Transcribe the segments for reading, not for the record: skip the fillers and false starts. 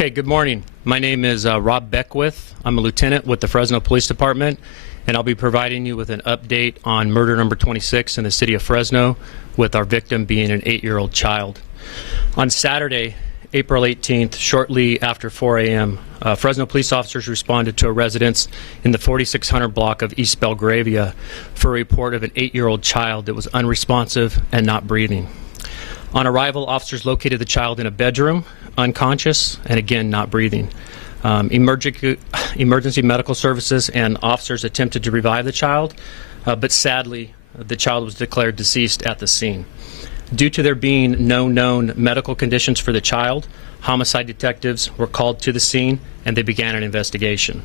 Okay, good morning. My name is Rob Beckwith. I'm a lieutenant with the Fresno Police Department, and I'll be providing you with an update on murder number 26 in the city of Fresno, with our victim being an 8-year-old child. On Saturday, April 18th, shortly after 4 a.m., Fresno police officers responded to a residence in the 4600 block of East Belgravia for a report of an 8-year-old child that was unresponsive and not breathing. On arrival, officers located the child in a bedroom, unconscious, and again not breathing. Emergency medical services and officers attempted to revive the child, but sadly the child was declared deceased at the scene. Due to there being no known medical conditions for the child, homicide detectives were called to the scene and they began an investigation.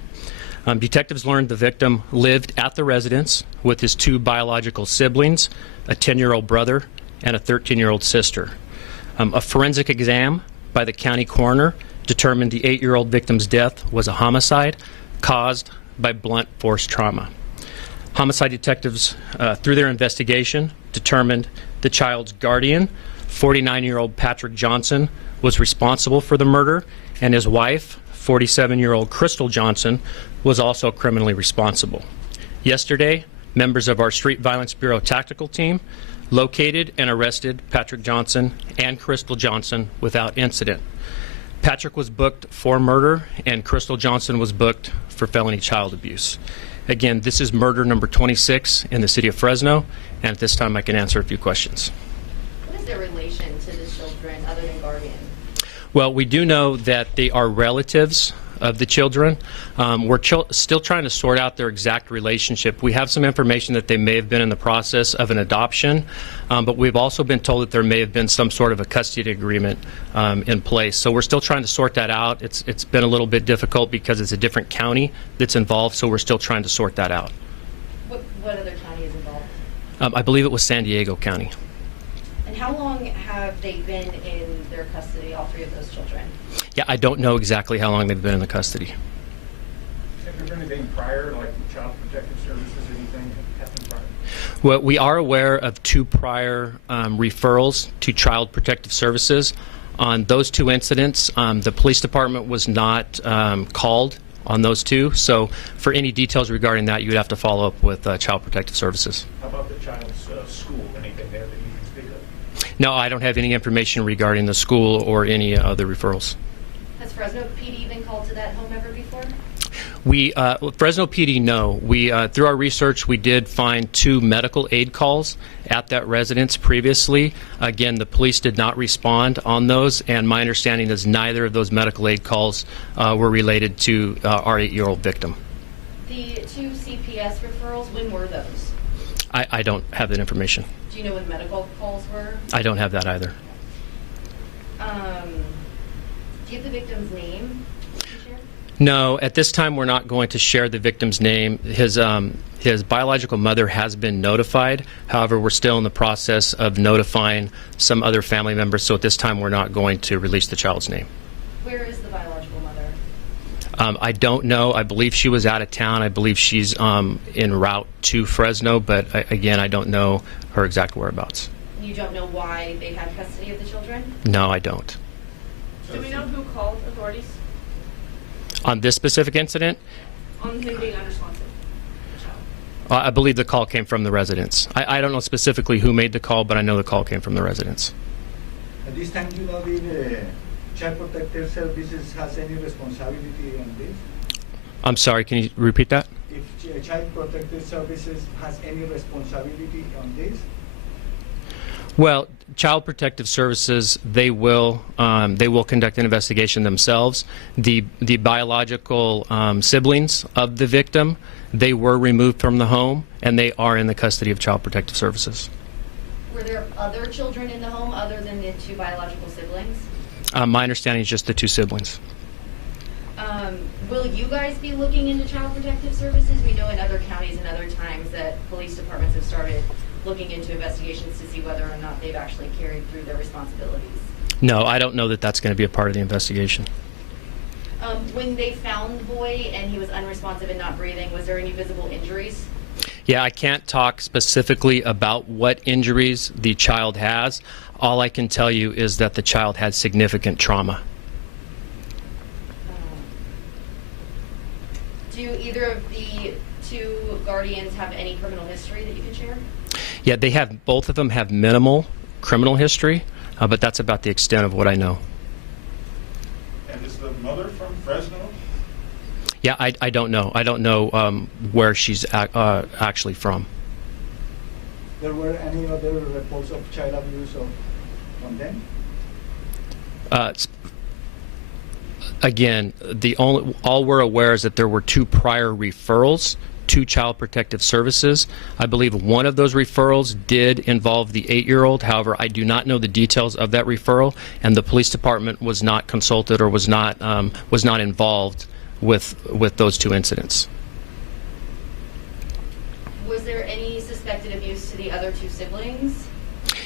Detectives learned the victim lived at the residence with his 2 biological siblings, a 10-year-old brother and a 13-year-old sister. A forensic exam by the county coroner determined the 8-year-old victim's death was a homicide caused by blunt force trauma. Homicide detectives, through their investigation, determined the child's guardian, 49-year-old Patrick Johnson, was responsible for the murder, and his wife, 47-year-old Crystal Johnson, was also criminally responsible. Yesterday, members of our Street Violence Bureau tactical team located and arrested Patrick Johnson and Crystal Johnson without incident. Patrick was booked for murder and Crystal Johnson was booked for felony child abuse. Again, this is murder number 26 in the city of Fresno, and at this time I can answer a few questions. What is their relation to the children other than guardian? Well, we do know that they are relatives of the children. We're still trying to sort out their exact relationship. We have some information that they may have been in the process of an adoption, but we've also been told that there may have been some sort of a custody agreement in place. So we're still trying to sort that out. It's been a little bit difficult because it's a different county that's involved, so we're still trying to sort that out. What other county is involved? I believe it was San Diego County. And how long have they been in their custody, all 3 of those children? Yeah, I don't know exactly how long they've been in the custody. Have there been anything prior, like Child Protective Services, anything happened prior? Well, we are aware of 2 prior referrals to Child Protective Services. On those 2 incidents, the police department was not called on those 2. So for any details regarding that, you would have to follow up with Child Protective Services. How about the child's school? Anything there that you can speak of? No, I don't have any information regarding the school or any other referrals. Has Fresno PD been called to that home ever before? Fresno PD, no. Through our research, we did find 2 medical aid calls at that residence previously. Again, the police did not respond on those, and my understanding is neither of those medical aid calls were related to our 8-year-old victim. The 2 CPS referrals, when were those? I don't have that information. Do you know when medical calls were? I don't have that either. Do you have the victim's name to share? No, at this time we're not going to share the victim's name. His biological mother has been notified. However, we're still in the process of notifying some other family members, so at this time we're not going to release the child's name. Where is the biological mother? I don't know. I believe she was out of town. I believe she's en route to Fresno, but again, I don't know her exact whereabouts. You don't know why they had custody of the children? No, I don't. Do we know who called authorities? On this specific incident? On him being unresponsive. I believe the call came from the residents. I don't know specifically who made the call, but I know the call came from the residents. At this time, do you know if Child Protective Services has any responsibility on this? I'm sorry, can you repeat that? If Child Protective Services has any responsibility on this? Well, Child Protective Services, they will conduct an investigation themselves. The biological siblings of the victim, they were removed from the home, and they are in the custody of Child Protective Services. Were there other children in the home other than the 2 biological siblings? My understanding is just the 2 siblings. Will you guys be looking into Child Protective Services? We know in other counties and other times that police departments have started looking into investigations to see whether or not they've actually carried through their responsibilities. No, I don't know that that's going to be a part of the investigation. When they found the boy and he was unresponsive and not breathing, was there any visible injuries? Yeah, I can't talk specifically about what injuries the child has. All I can tell you is that the child had significant trauma. Do either of the two guardians have any criminal history that you can share? Yeah, both of them have minimal criminal history, but that's about the extent of what I know. And is the mother from Fresno? Yeah, I don't know. I don't know where she's actually from. There were any other reports of child abuse from them? Again, all we're aware is that there were 2 prior referrals to Child Protective Services. I believe one of those referrals did involve the 8-year-old. However, I do not know the details of that referral, and the police department was not consulted or was not involved with those 2 incidents. Was there any suspected abuse to the other 2 siblings?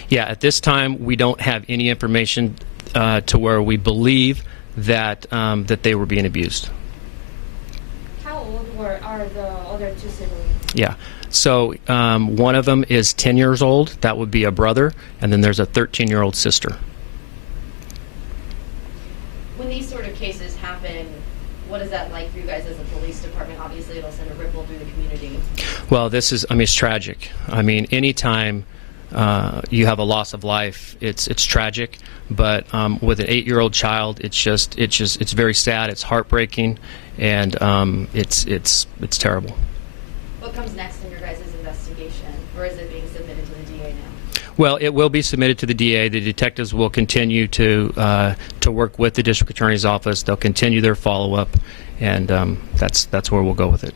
Yeah, at this time, we don't have any information to where we believe that they were being abused. How old are the other 2 siblings? Yeah. So one of them is 10 years old. That would be a brother. And then there's a 13-year-old sister. When these sort of cases happen, what is that like for you guys as a police department? Obviously, it'll send a ripple through the community. Well, it's tragic. I mean, anytime you have a loss of life, it's tragic. But with an 8-year-old child, it's very sad. It's heartbreaking, and it's terrible. What comes next in your guys' investigation, or is it being submitted to the DA now? Well, it will be submitted to the DA. The detectives will continue to work with the district attorney's office. They'll continue their follow-up, and that's where we'll go with it.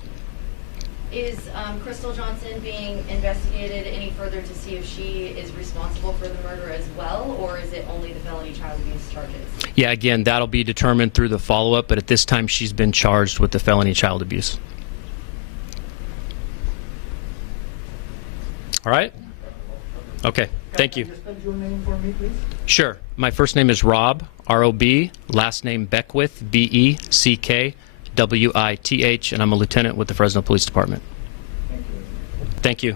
Is Crystal Johnson being investigated any further to see if she is responsible for the murder as well, or is it only the felony child abuse charges? Yeah, again, that'll be determined through the follow-up, but at this time she's been charged with the felony child abuse. All right? Okay, thank you. Can you spell your name for me, please? Sure. My first name is Rob, R-O-B, last name Beckwith, B-E-C-K, W-I-T-H, and I'm a lieutenant with the Fresno Police Department. Thank you. Thank you.